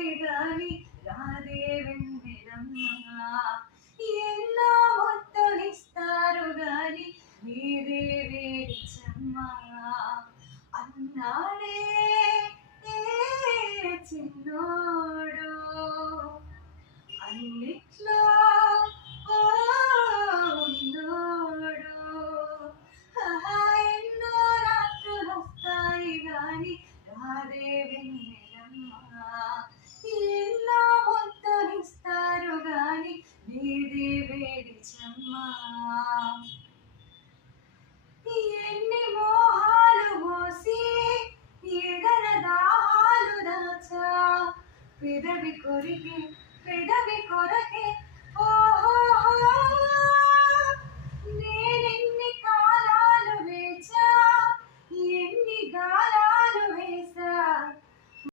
వస్తాయి గాని రాదే వెన్నెలమ్మ. ఎన్నో ముద్దులిస్తారు గాని నీదే వేడి చెమ్మ. అన్నాడే చిన్నోడు అన్నిట్లో ఉన్నోడు. ఎన్నో రాత్రులు వస్తాయి గాని రాదే వెన్నెలమ్మ. ఎన్నో ముద్దులిస్తారు గాని నీదే వేడి చెమ్మ. ఎన్ని మోహాలు మోసి ఎగల దాహాలు దాచా పెదవి కొరకే